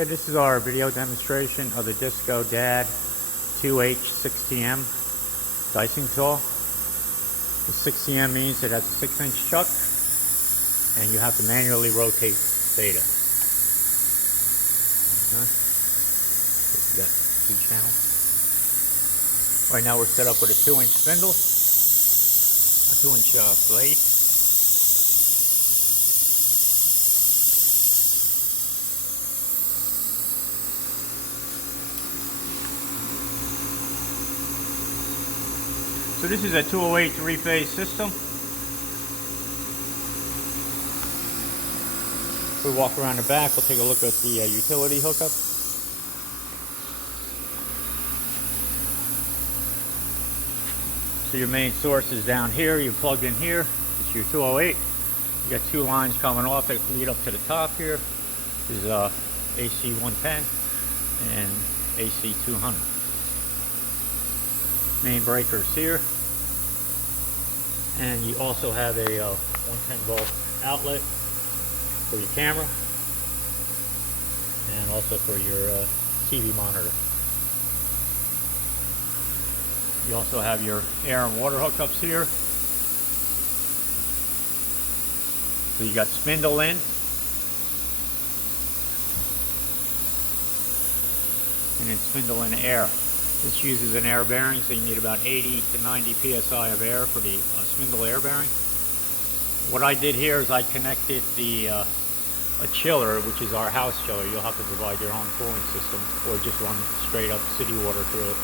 Okay, this is our video demonstration of the Disco Dad 2H6TM dicing saw. The 6TM means it has a 6-inch chuck and you have to manually rotate theta. You got 2 channels. Right now we're set up with a 2-inch spindle, a 2-inch blade. So this is a 208 3-phase system. If we walk around the back, we'll take a look at the utility hookup. So your main source is down here. You plugged in here. It's your 208. You got 2 lines coming off that lead up to the top here. This is AC 110 and AC 200. Main breakers here, and you also have a 110 volt outlet for your camera and also for your TV monitor. You also have your air and water hookups here. So you got spindle in and then spindle in air. This uses an air bearing, so you need about 80 to 90 psi of air for the spindle air bearing. What I did here is I connected a chiller, which is our house chiller. You'll have to provide your own cooling system or just run straight up city water through it.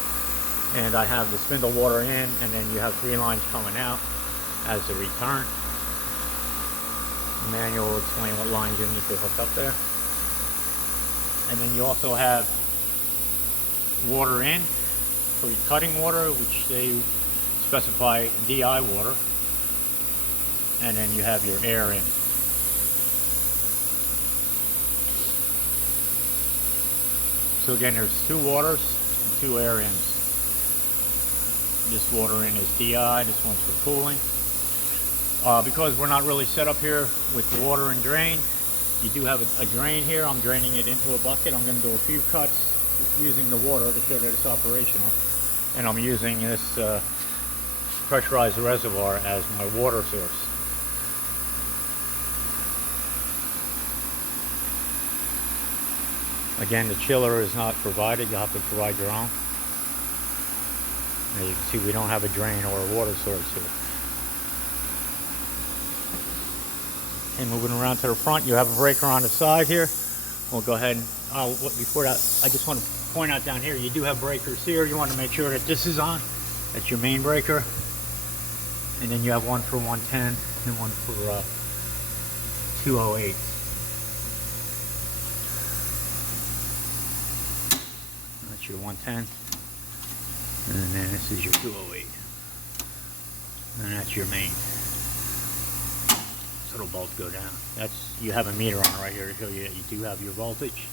And I have the spindle water in, and then you have 3 lines coming out as a return. The manual will explain what lines you need to hook up there. And then you also have water in for your cutting water, which they specify DI water, and then you have your air in. So again, there's 2 waters and 2 air ins. This water in is DI, this one's for cooling. Because we're not really set up here with water and drain, you do have a drain here. I'm draining it into a bucket. I'm going to do a few cuts using the water to show that it's operational, and I'm using this pressurized reservoir as my water source. Again, the chiller is not provided. You'll have to provide your own. Now you can see we don't have a drain or a water source here. Okay, moving around to the front, you have a breaker on the side here. We'll go ahead and before that, I just want to point out down here, you do have breakers here. You want to make sure that this is on. That's your main breaker. And then you have one for 110 and one for 208. That's your 110. And then this is your 208. And that's your main. So it'll both go down. You have a meter on right here to show you that you do have your voltage.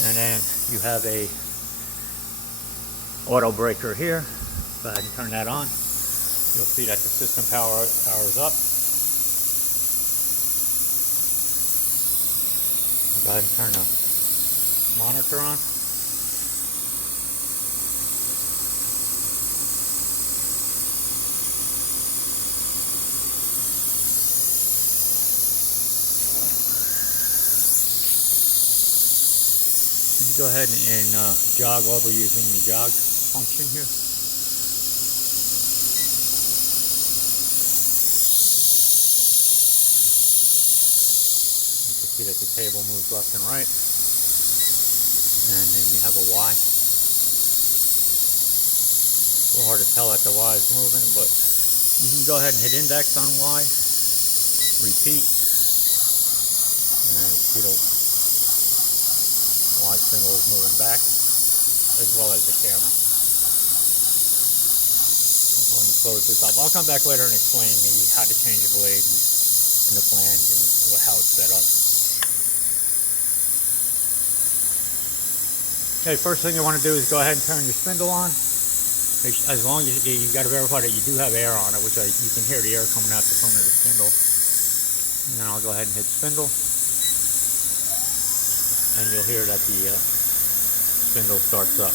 And then you have a auto breaker here. Go ahead and turn that on. You'll see that the system powers up. I'll go ahead and turn the monitor on. Go ahead and jog over using the jog function here. You can see that the table moves left and right. And then you have a Y. It's a little hard to tell that the Y is moving, but you can go ahead and hit index on Y. Repeat. And see the Y spindle is moving back, as well as the camera. Let me close this up. I'll come back later and explain how to change the blade and the flange and how it's set up. Okay, first thing you want to do is go ahead and turn your spindle on. As long as you got to verify that you do have air on it, which you can hear the air coming out the front of the spindle. And then I'll go ahead and hit spindle. and you'll hear that the spindle starts up.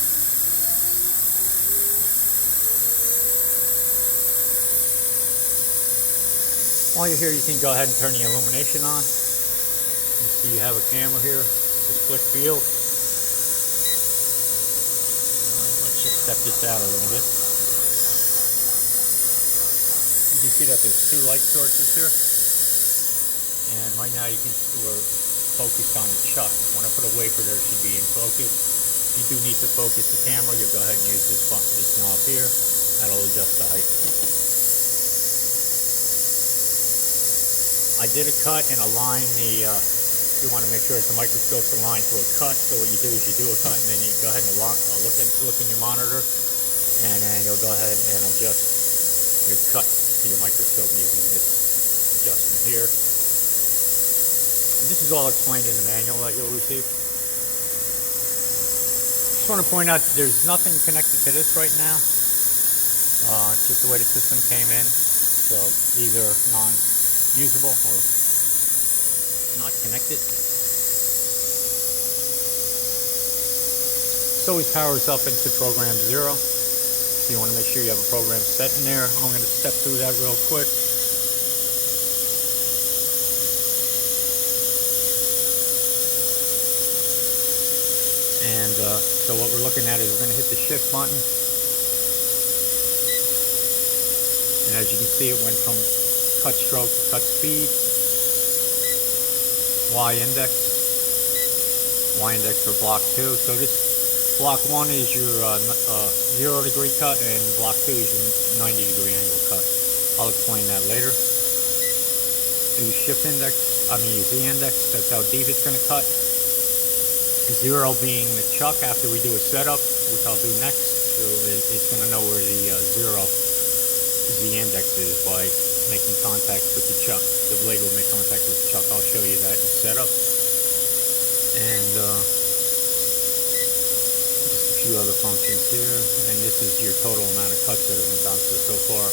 While you're here, you can go ahead and turn the illumination on. You see you have a camera here, the split field. Let's just step this out a little bit. You can see that there's two light sources here. And right now we're focused on the chuck. When I put a wafer there, it should be in focus. If you do need to focus the camera, you'll go ahead and use this button, this knob here. That'll adjust the height. I did a cut and align the, you want to make sure that the microscope's aligned to a cut. So what you do is you do a cut and then you go ahead and look in your monitor, and then you'll go ahead and adjust your cut to your microscope using this adjustment here. And this is all explained in the manual that you'll receive. Just want to point out there's nothing connected to this right now. It's just the way the system came in. So these are non-usable or not connected. This always powers up into program 0. So you want to make sure you have a program set in there. I'm going to step through that real quick. And so what we're looking at is we're going to hit the shift button. And as you can see, it went from cut stroke to cut speed. Y index for block 2. So this block 1 is your 0 degree cut, and block 2 is your 90 degree angle cut. I'll explain that later. Use shift index, your Z index, that's how deep it's going to cut. 0 being the chuck after we do a setup, which I'll do next. So it's going to know where the 0 Z index is by making contact with the chuck. The blade will make contact with the chuck. I'll show you that in setup. And just a few other functions here. And this is your total amount of cuts that have been done so far.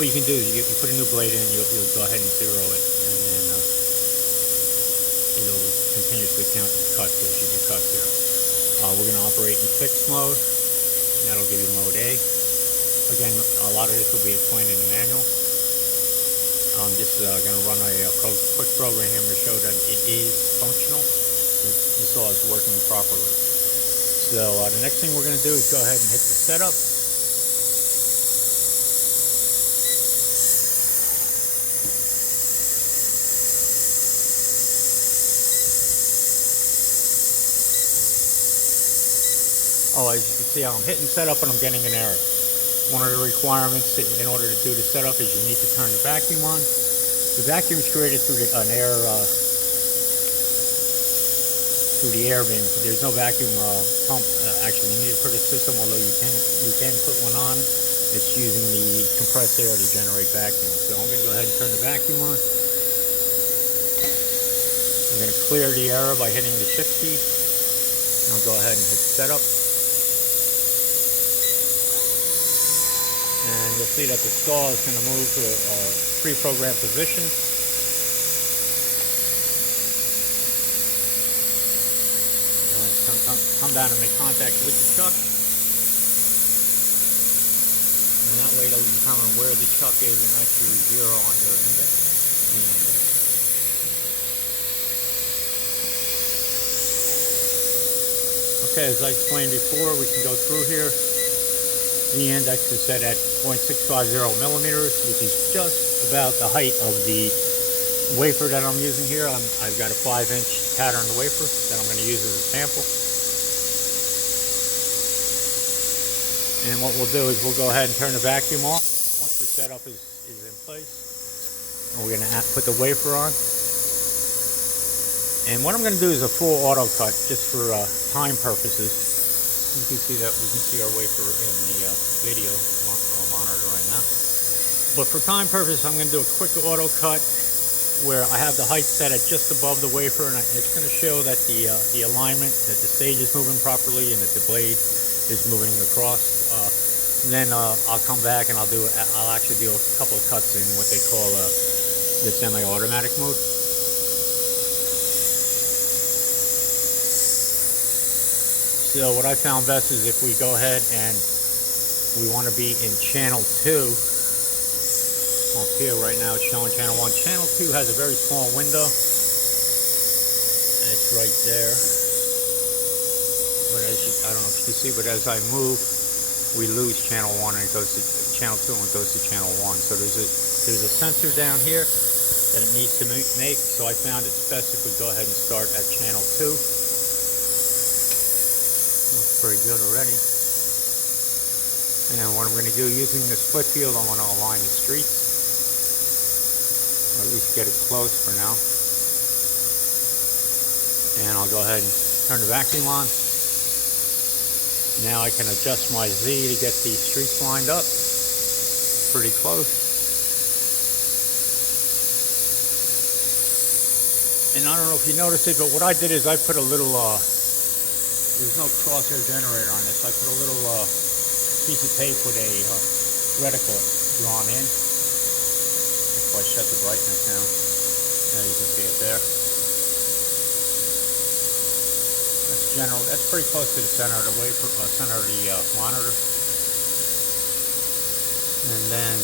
What you can do is you put a new blade in, you'll go ahead and 0 it, and then it'll continuously count the cuts as you do cuts here. We're going to operate in fixed mode. That'll give you mode A. Again, a lot of this will be explained in the manual. I'm just going to run a quick program here to show that it is functional. The saw is working properly. So the next thing we're going to do is go ahead and hit the setup. Oh, as you can see, I'm hitting setup and I'm getting an error. One of the requirements in order to do the setup is you need to turn the vacuum on. The vacuum is created through the air bin. There's no vacuum pump actually needed for the system, although you can put one on. It's using the compressed air to generate vacuum. So I'm going to go ahead and turn the vacuum on. I'm going to clear the error by hitting the shift key. And I'll go ahead and hit setup. And you'll see that the saw is going to move to a pre-programmed position. And it's going to come down and make contact with the chuck. And that way it'll determine where the chuck is, and that's your 0 on your index, the index. Okay, as I explained before, we can go through here. The index is set at 0.650 millimeters, which is just about the height of the wafer that I'm using here. I've got a 5-inch patterned wafer that I'm going to use as a sample. And what we'll do is we'll go ahead and turn the vacuum off once the setup is in place. And we're going to put the wafer on. And what I'm going to do is a full auto cut just for time purposes. You can see that we can see our wafer in the video monitor right now. But for time purposes, I'm going to do a quick auto cut where I have the height set at just above the wafer, and it's going to show that the alignment, that the stage is moving properly, and that the blade is moving across. Then I'll come back and I'll actually do a couple of cuts in what they call the semi-automatic mode. So what I found best is if we go ahead and we want to be in channel 2. Up here right now it's showing channel 1. Channel 2 has a very small window. It's right there. But as you, I don't know if you can see, but as I move, we lose channel 1 and it goes to channel 2 and it goes to channel 1. So there's a sensor down here that it needs to make. So I found it's best if we go ahead and start at channel 2. Looks pretty good already. And what I'm going to do using the split field, I want to align the streets, or at least get it close for now. And I'll go ahead and turn the vacuum on. Now I can adjust my Z to get the streets lined up. Pretty close. And I don't know if you noticed it, but what I did is I put a little, there's no crosshair generator on this. I put a little piece of tape with a reticle drawn in. If I shut the brightness down, now you can see it there. That's pretty close to the center of the wafer, center of the monitor. And then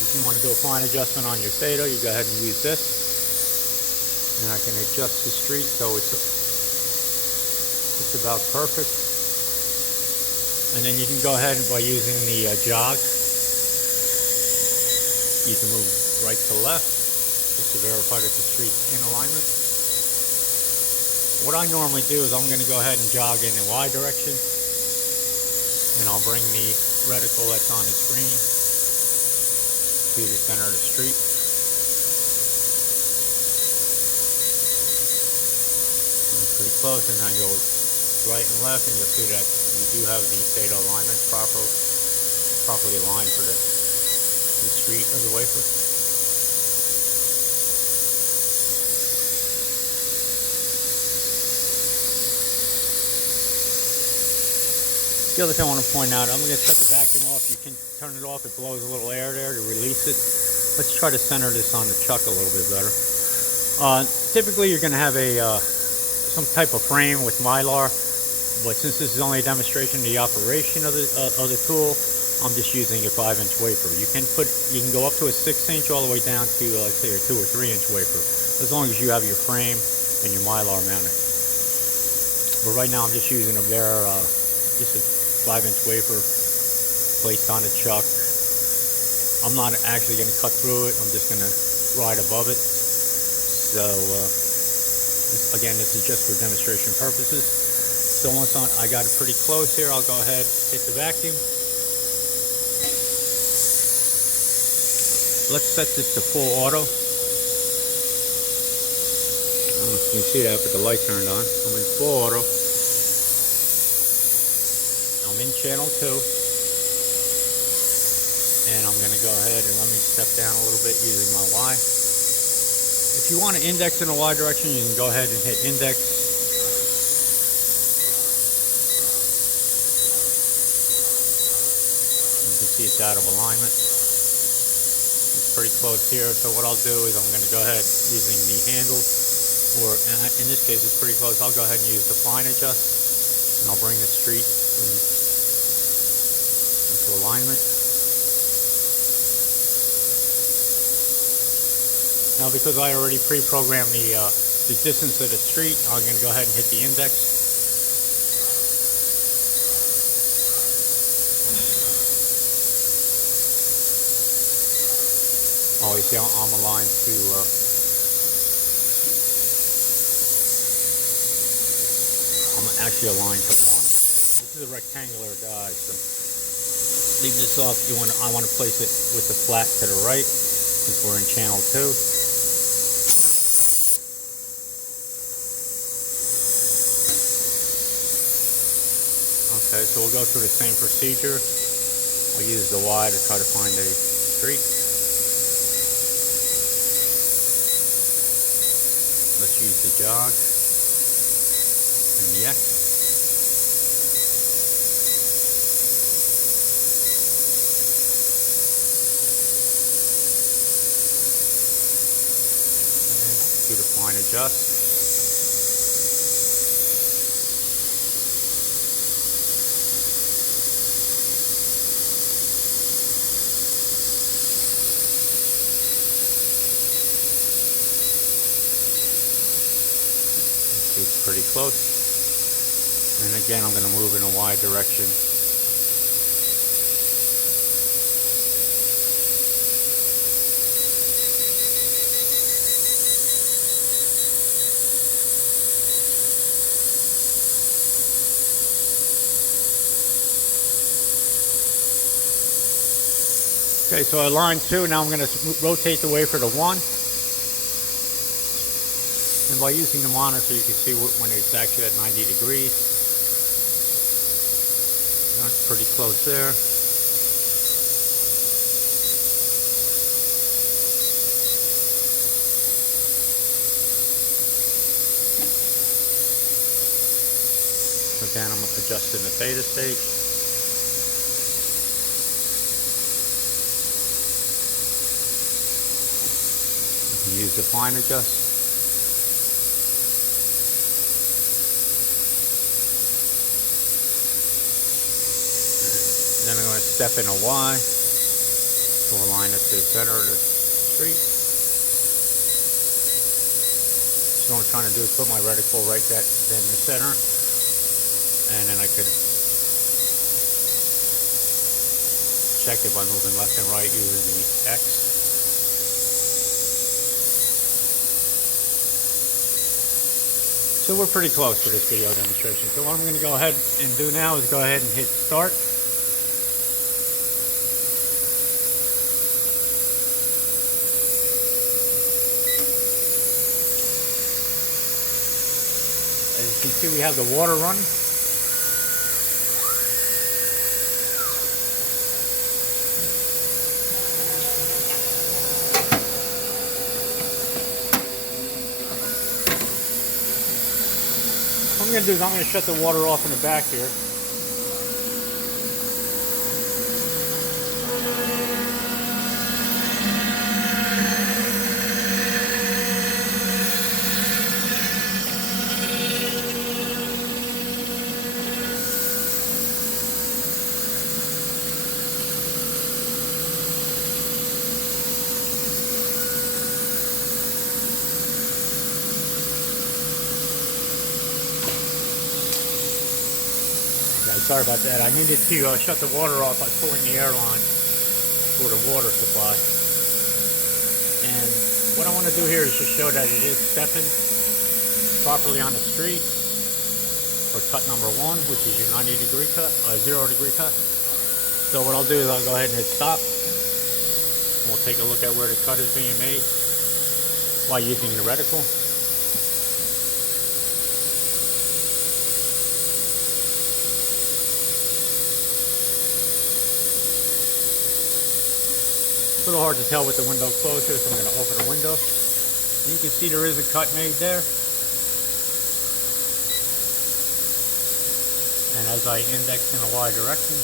if you want to do a fine adjustment on your theta, you go ahead and use this. And I can adjust the street so it's about perfect. And then you can go ahead and by using the jog, you can move right to left just to verify that the street's in alignment. What I normally do is I'm going to go ahead and jog in the Y direction, and I'll bring the reticle that's on the screen to the center of the street. And pretty close, and then I go right and left, and you'll see that you do have the theta alignment properly aligned for the street of the wafer. The other thing I want to point out, I'm going to shut the vacuum off. You can turn it off. It blows a little air there to release it. Let's try to center this on the chuck a little bit better. Typically, you're going to have some type of frame with Mylar, but since this is only a demonstration of the operation of the tool, I'm just using a 5-inch wafer. You can go up to a 6-inch all the way down to let's say a 2 or 3-inch wafer, as long as you have your frame and your Mylar mounted. But right now, I'm just using a bare, just a 5-inch wafer placed on a chuck. I'm not actually going to cut through it. I'm just going to ride above it. So this is just for demonstration purposes. So once I got it pretty close here, I'll go ahead, hit the vacuum. Let's set this to full auto. I don't know if you can see that, but the light turned on. I'm in full auto. I'm in channel 2, and I'm going to go ahead and let me step down a little bit using my Y. If you want to index in the Y direction, you can go ahead and hit index. You can see it's out of alignment. It's pretty close here, so what I'll do is I'm going to go ahead using the handle, or in this case it's pretty close. I'll go ahead and use the fine adjust, and I'll bring the street into alignment. Now, because I already pre-programmed the distance of the street, I'm going to go ahead and hit the index. Oh, you see, I'm aligned to I'm actually aligned to 1. This is a rectangular die, so leave this off. I want to place it with the flat to the right, since we're in channel 2. Okay, so we'll go through the same procedure. I'll use the Y to try to find a street. Let's use the jog and the X. And do the fine adjust. It's pretty close. And again, I'm going to move in a Y direction. Okay, so I aligned 2. Now I'm going to rotate the wafer to 1. And by using the monitor, you can see when it's actually at 90 degrees. That's pretty close there. Again, I'm adjusting the theta stage. You can use the fine adjust. Then I'm going to step in a Y to align it to the center of the street. So what I'm trying to do is put my reticle right in the center, and then I could check it by moving left and right using the X. So we're pretty close for this video demonstration. So what I'm going to go ahead and do now is go ahead and hit start. As you can see, we have the water running. What I'm going to do is I'm going to shut the water off in the back here. Sorry about that. I needed to shut the water off by pulling the air line for the water supply. And what I want to do here is just show that it is stepping properly on the street for cut number 1, which is your 90 degree cut, 0 degree cut. So what I'll do is I'll go ahead and hit stop. And we'll take a look at where the cut is being made while using the reticle. A little hard to tell with the window closed here, so I'm going to open the window. You can see there is a cut made there. And as I index in a Y direction,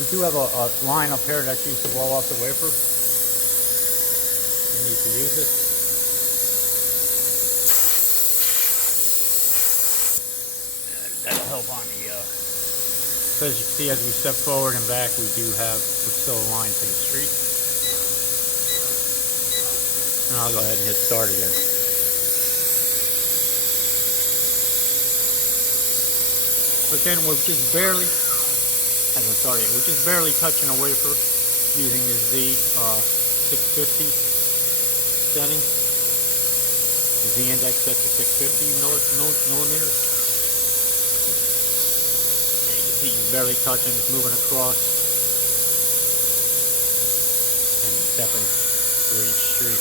we do have a line up here that's used to blow off the wafer. You need to use it. That'll help on the, so as you can see, as we step forward and back, we're still aligned to the street. And I'll go ahead and hit start again. Again, we're just barely touching a wafer using the Z650 setting. The Z index set to 650 millimeters. He's barely touching, it's moving across and stepping through each street.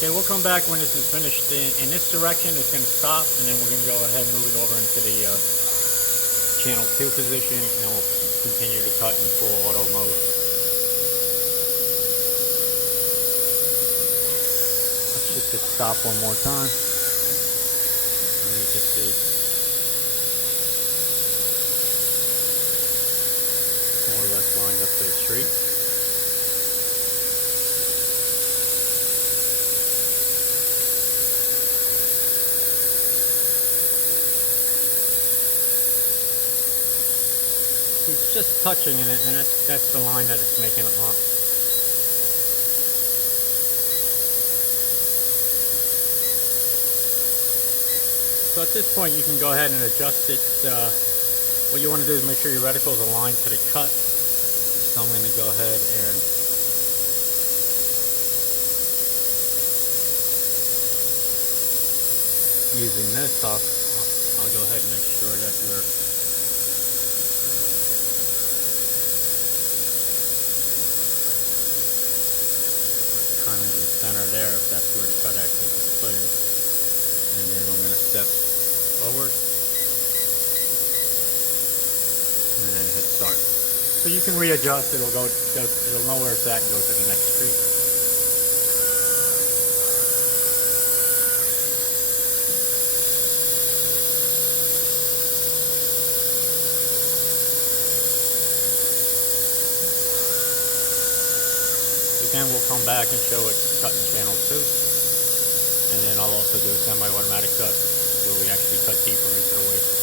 Okay, we'll come back when this is finished. In this direction, it's going to stop, and then we're going to go ahead and move it over into the channel 2 position, and we'll continue to cut in full auto mode. Let's just hit stop one more time. And you can see more or less lined up to the street. It's just touching in it, and that's the line that it's making it on. So at this point, you can go ahead and adjust it. What you want to do is make sure your reticle is aligned to the cut. So I'm going to go ahead and using this, I'll go ahead and make sure that we're kind of in the center there, if that's where the cut actually is clear. And then I'm going to step forward and then hit start. So you can readjust, it'll know where it's at and go to the next street. Again, we'll come back and show it cutting channel 2. And then I'll also do a semi-automatic cut where we actually cut deeper into the wafer.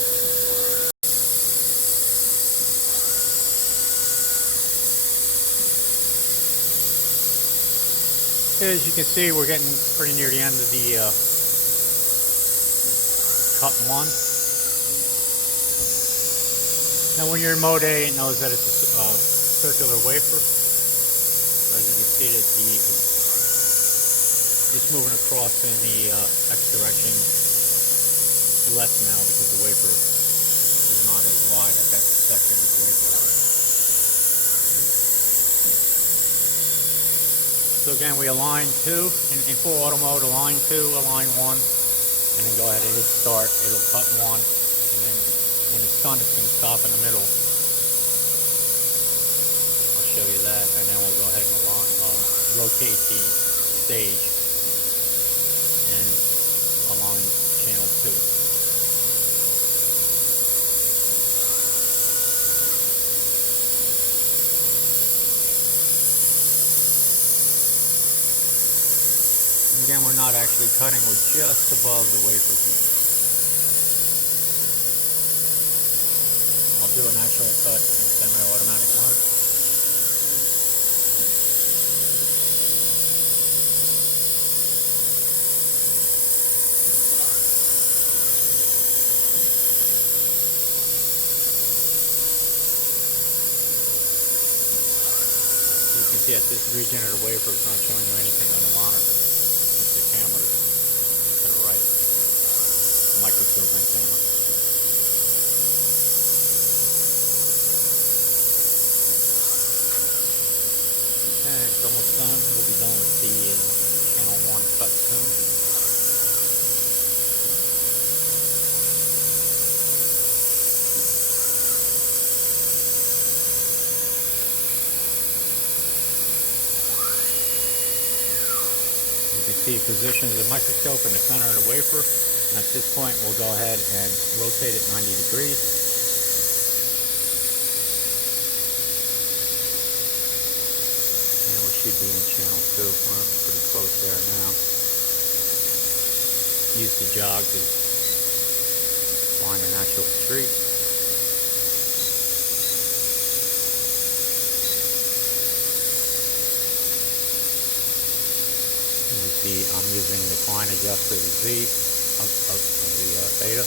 As you can see, we're getting pretty near the end of the cut 1. Now when you're in mode A, it knows that it's a circular wafer. So as you can see that it's moving across in the X direction less now because the wafer is not as wide at that section of the wafer. So again, we align 2 in full auto mode, align 2, align 1, and then go ahead and hit start. It'll cut 1, and then when it's done, it's going to stop in the middle. I'll show you that, and then we'll go ahead and rotate the stage and align channel 2. Again, we're not actually cutting, we're just above the wafer. I'll do an actual cut in semi-automatic mode. So you can see at this region of the wafer, it's not showing you anything on the monitor. The camera to the right, microscoping camera. Okay, it's almost done. We'll be done with the channel 1 cut soon. You can see it positions the microscope in the center of the wafer. And at this point, we'll go ahead and rotate it 90 degrees. And we should be in channel 2. We're pretty close there now. Use the jog to find an actual street. You see, I'm using the fine adjuster, the Z of the theta.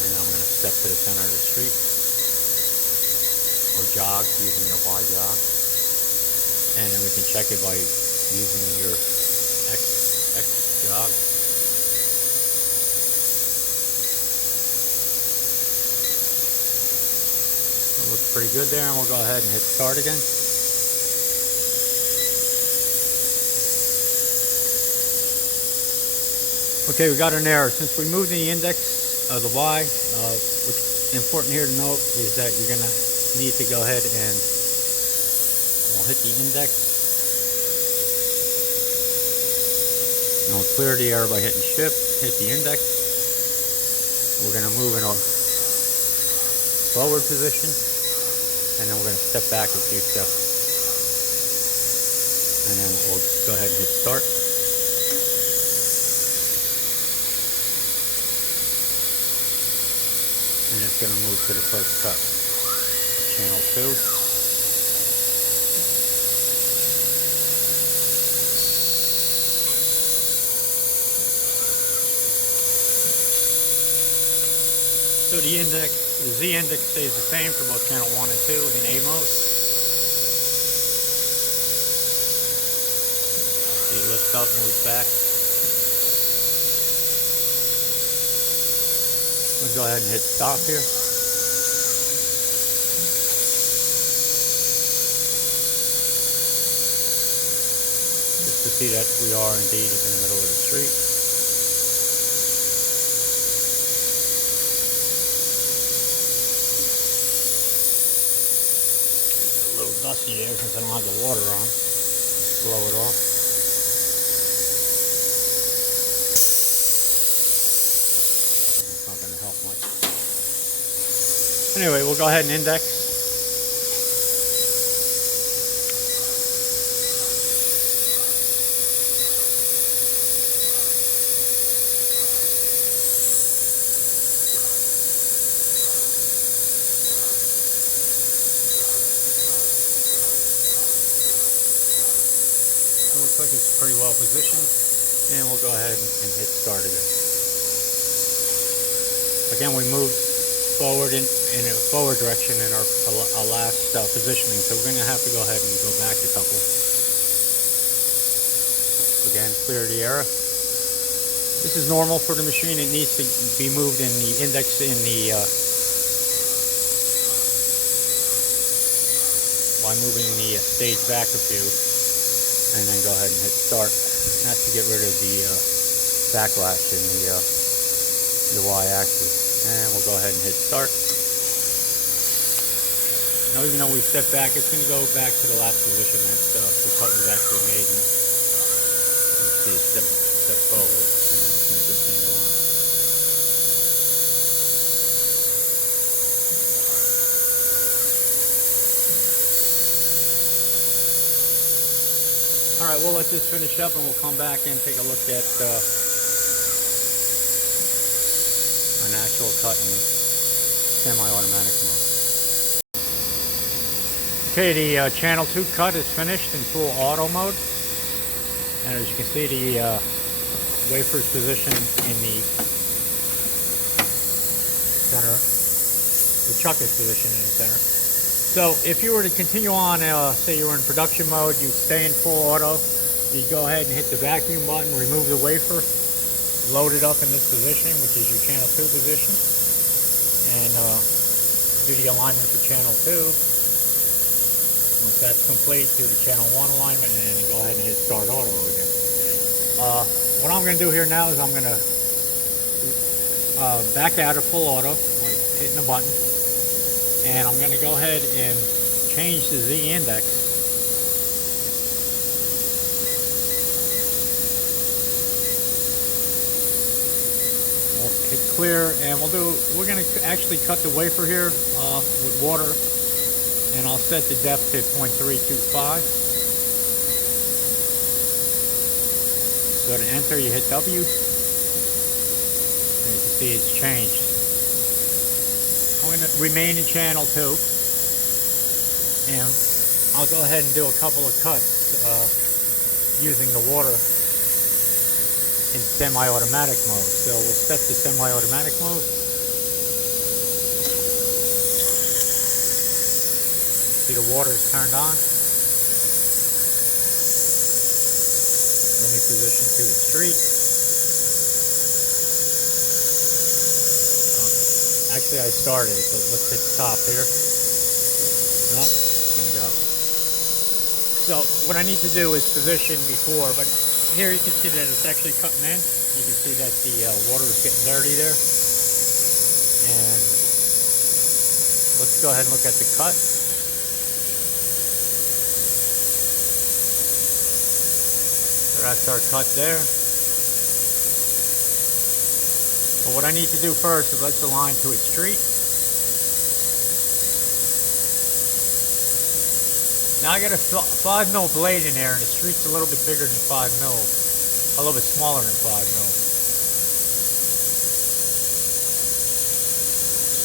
And I'm going to step to the center of the street, or jog, using the Y jog. And then we can check it by using your X jog. It looks pretty good there, and we'll go ahead and hit start again. Okay, we got an error. Since we moved the index of the Y, what's important here to note is that you're going to need to go ahead and we'll hit the index. Now we'll clear the error by hitting shift, hit the index. We're going to move in a forward position, and then we're going to step back a few steps. And then we'll go ahead and hit start. it's going to move to the first cut, channel 2. So the Z index stays the same for both channel 1 and 2 in A mode. It lifts up, moves back. Let's go ahead and hit stop here. Just to see that we are indeed in the middle of the street. It's a little dusty there since I don't have the water on. Just blow it off. Not going to help much. Anyway, we'll go ahead and index. It looks like it's pretty well positioned, and we'll go ahead and hit start again. Again, we moved forward in a forward direction in our last positioning, so we're going to have to go ahead and go back a couple. Again, clear the error. This is normal for the machine. It needs to be moved in the index by moving the stage back a few, and then go ahead and hit start. That's to get rid of the backlash in the y-axis. And we'll go ahead and hit start. Now, even though we step back, it's going to go back to the last position that the cut was actually made in. Let's see, step forward, and now it's going to continue on. All right, we'll let this finish up, and we'll come back and take a look at an actual cut in semi-automatic mode. Okay, the channel 2 cut is finished in full auto mode, and as you can see, the wafer's positioned in the center. The chuck is positioned in the center. So if you were to continue on, say you were in production mode, you stay in full auto, you go ahead and hit the vacuum button, remove the wafer, load it up in this position, which is your channel 2 position, and do the alignment for channel 2. Once that's complete, do the channel 1 alignment, and then go ahead and hit start auto again. What I'm going to do here now is I'm going to back out of full auto, like hitting the button, and I'm going to go ahead and change the Z index. We'll hit clear, and we're going to actually cut the wafer here with water, and I'll set the depth to 0.325. So to enter, you hit W, and you can see it's changed. I'm going to remain in channel 2, and I'll go ahead and do a couple of cuts using the water in semi-automatic mode. So we'll set to semi-automatic mode. See, the water is turned on. Let me position to the street. Actually, I started, so let's hit stop here. No, it's going to go. So what I need to do is position before, but here you can see that it's actually cutting in. You can see that the water is getting dirty there. And let's go ahead and look at the cut. So that's our cut there. But what I need to do first is let's align to a street. Now I got a 5 mil blade in there, and the street's a little bit bigger than 5 mil, a little bit smaller than 5 mil.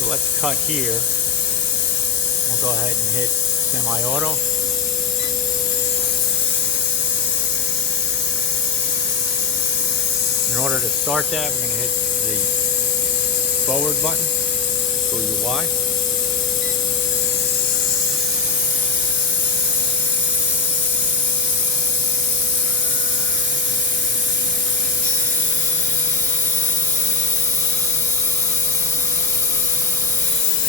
So let's cut here. We'll go ahead and hit semi-auto. In order to start that, we're going to hit the forward button for your Y.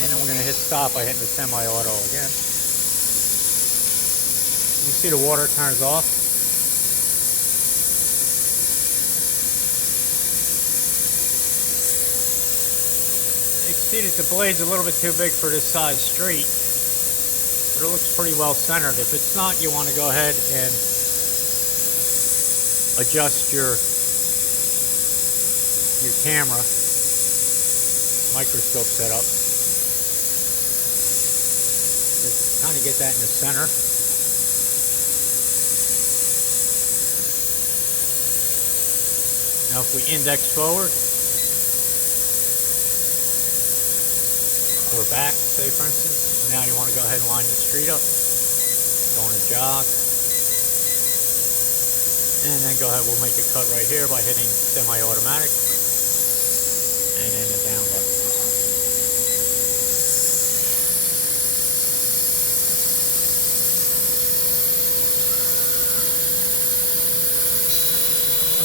And then we're going to hit stop by hitting the semi-auto again. You see the water turns off. You can see that the blade's a little bit too big for this size street, but it looks pretty well centered. If it's not, you want to go ahead and adjust your camera microscope setup. Just kind of get that in the center. Now if we index forward, we're back, say for instance. Now you want to go ahead and line the street up. Go on a jog. And then go ahead, we'll make a cut right here by hitting semi-automatic. And then the down button.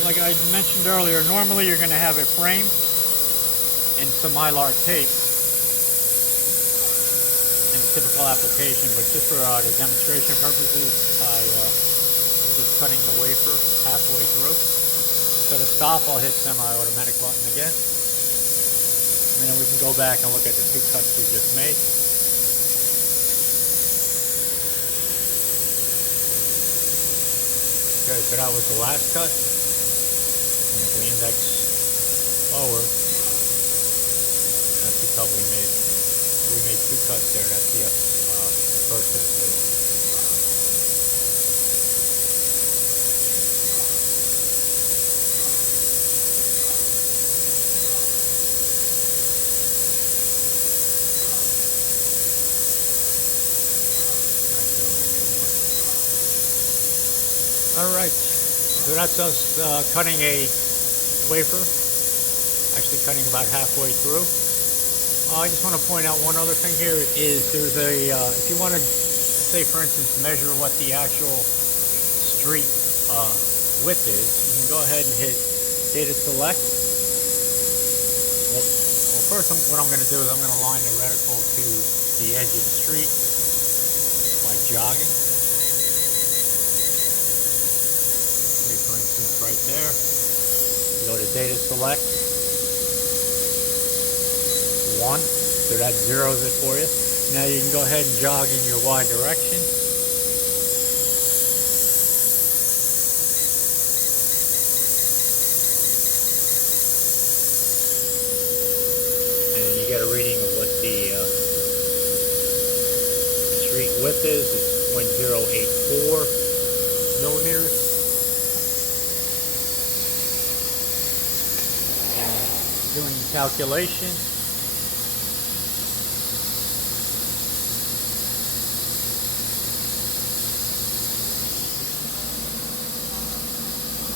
Like I mentioned earlier, normally you're going to have a frame and some Mylar tape in a typical application, but just for the demonstration purposes, I'm just cutting the wafer halfway through. So to stop, I'll hit semi-automatic button again, and then we can go back and look at the two cuts we just made. Okay, so that was the last cut. And if we index forward, that's the cut we made. We made two cuts there. That's the first of the two. All right, so that's us cutting a wafer, actually cutting about halfway through. I just want to point out one other thing here is there's a, if you want to, say for instance, measure what the actual street width is, you can go ahead and hit data select. Well first what I'm going to do is I'm going to line the reticle to the edge of the street by jogging. Say for instance right there. Go to data select 1, so that zeroes it for you. Now you can go ahead and jog in your Y direction. And you get a reading of what the street width is. It's 0.084 millimeters. Doing the calculation.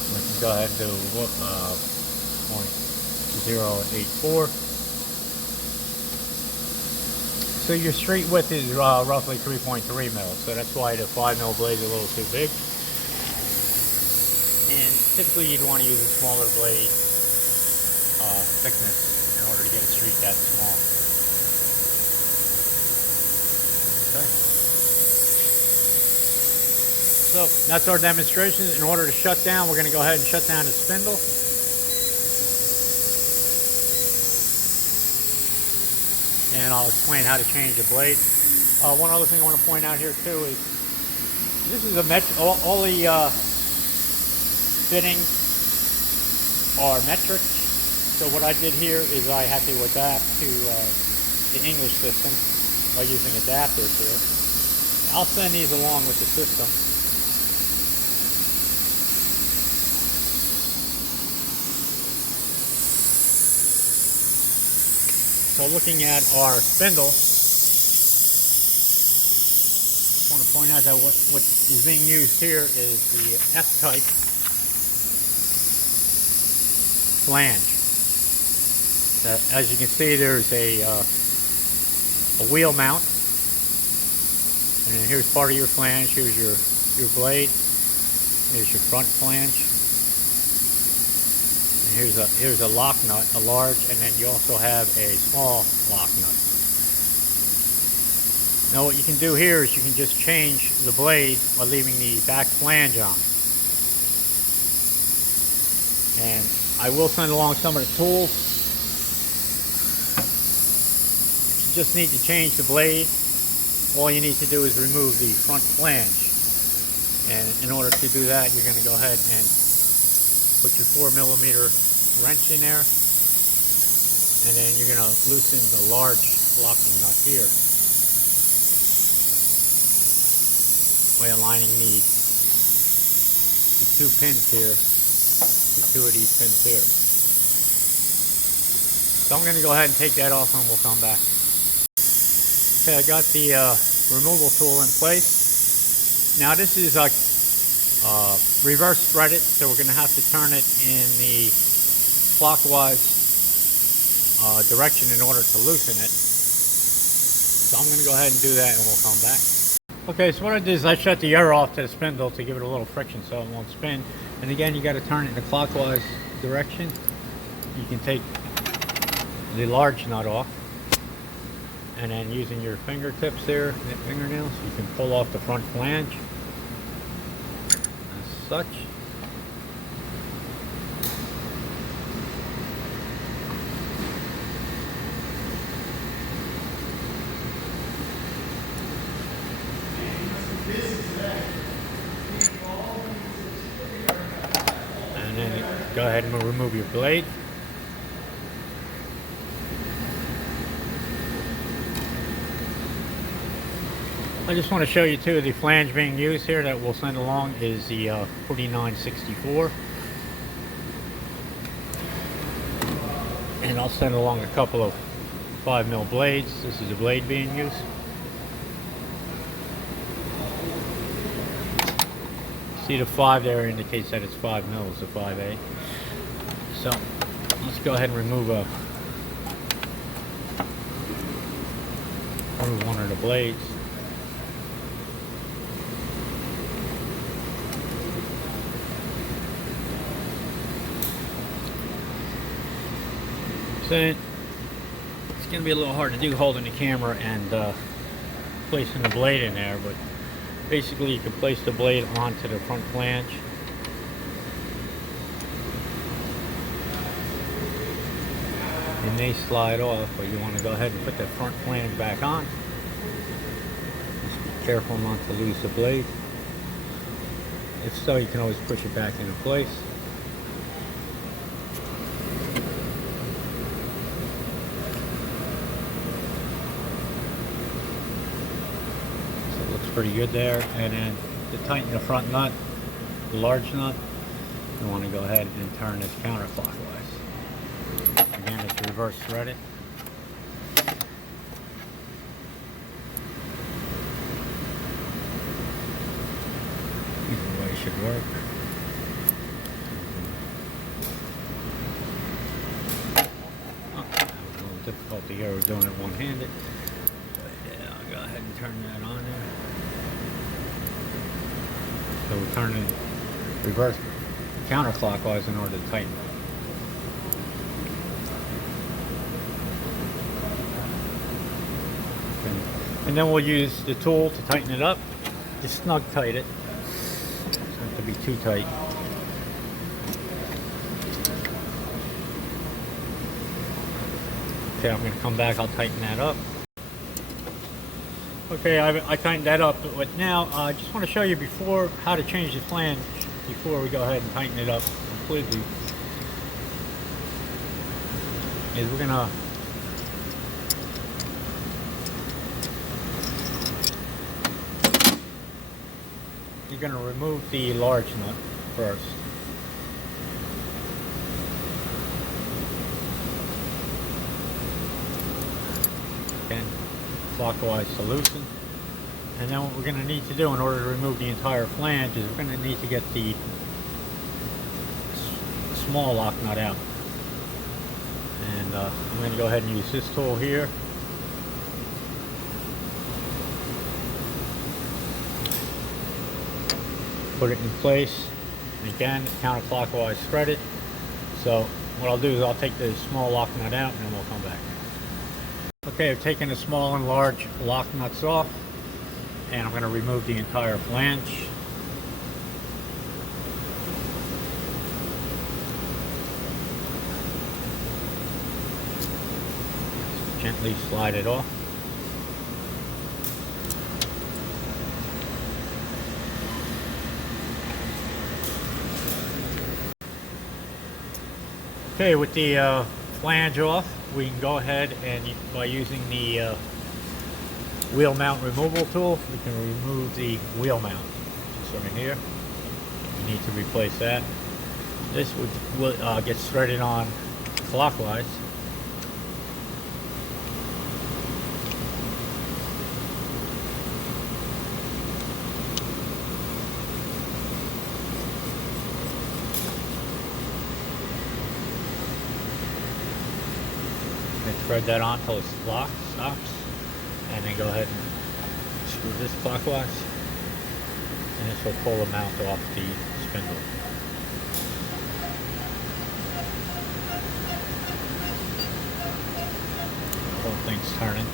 We can go ahead and do 0.084. So your street width is roughly 3.3 mils. So that's why the 5 mil blade is a little too big. And typically you'd want to use a smaller blade thickness in order to get a street that small. Okay. So that's our demonstration. In order to shut down, we're going to go ahead and shut down the spindle. And I'll explain how to change the blade. One other thing I want to point out here too is this is a all the fittings are metric. So what I did here is I had to adapt to the English system by using adapters here. I'll send these along with the system. So looking at our spindle, I want to point out that what is being used here is the F-type flange. As you can see, there's a wheel mount, and then here's part of your flange. Here's your blade. Here's your front flange. And here's a lock nut, a large, and then you also have a small lock nut. Now what you can do here is you can just change the blade while leaving the back flange on. And I will send along some of the tools. You just need to change the blade. All you need to do is remove the front flange. And in order to do that, you're going to go ahead and put your 4mm wrench in there. And then you're going to loosen the large locking nut here by aligning the two pins here, the two of these pins here. So I'm going to go ahead and take that off and we'll come back. Okay, I got the removal tool in place. Now this is reverse threaded, so we're going to have to turn it in the clockwise direction in order to loosen it. So I'm going to go ahead and do that and we'll come back. Okay, so what I did is I shut the air off to the spindle to give it a little friction so it won't spin. And again, you got to turn it in the clockwise direction. You can take the large nut off, and then using your fingertips there, fingernails, you can pull off the front flange as such. And then go ahead and remove your blade. I just want to show you too, the flange being used here that we'll send along is the 4964. And I'll send along a couple of 5mm blades. This is the blade being used. See the 5 there indicates that it's 5mm, the 5A. So let's go ahead and remove one of the blades. So it's going to be a little hard to do holding the camera and placing the blade in there, but basically you can place the blade onto the front flange. It may slide off, but you want to go ahead and put the front flange back on. Just be careful not to lose the blade. If so, you can always push it back into place. Pretty good there. And then to tighten the front nut, the large nut, you want to go ahead and turn this counterclockwise. Again, it's reverse threaded. Either way should work. Oh, that was a little difficulty here. We're doing it one-handed. But yeah, I'll go ahead and turn that on there. So we're turning reverse counterclockwise in order to tighten it. And then we'll use the tool to tighten it up. Just snug tight it. It doesn't have to be too tight. Okay, I'm going to come back, I'll tighten that up. Okay, I tightened that up, but now I just want to show you before how to change the flange before we go ahead and tighten it up completely. Is we're gonna remove the large nut first. counterclockwise to loosen. And then what we're going to need to do in order to remove the entire flange is we're going to need to get the small lock nut out. And I'm going to go ahead and use this tool here. Put it in place. And again, counterclockwise threaded. So what I'll do is I'll take the small lock nut out and then we'll come back. Okay, I've taken the small and large lock nuts off. And I'm going to remove the entire flange. Gently slide it off. Okay, with the flange off, we can go ahead and by using the wheel mount removal tool, we can remove the wheel mount. Just over here. We need to replace that. This will get threaded on clockwise. And thread that on until it stops, and then go ahead and screw this clockwise, and this will pull the mount off the spindle. The whole thing's turning.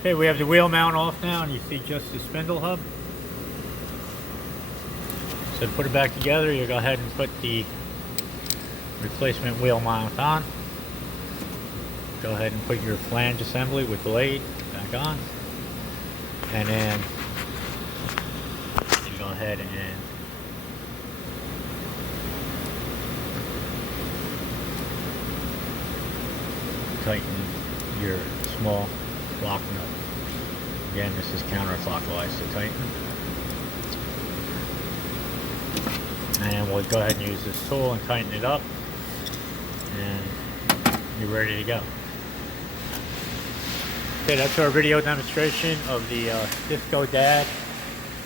Okay, we have the wheel mount off now, and you see just the spindle hub. So to put it back together, you go ahead and put the replacement wheel mount on. Go ahead and put your flange assembly with blade back on. And then you go ahead and tighten your small lock nut. Again, this is counterclockwise to tighten. And we'll go ahead and use this tool and tighten it up. And you're ready to go. Okay, that's our video demonstration of the Stifco DAD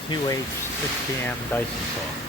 2H 6pm Dyson saw.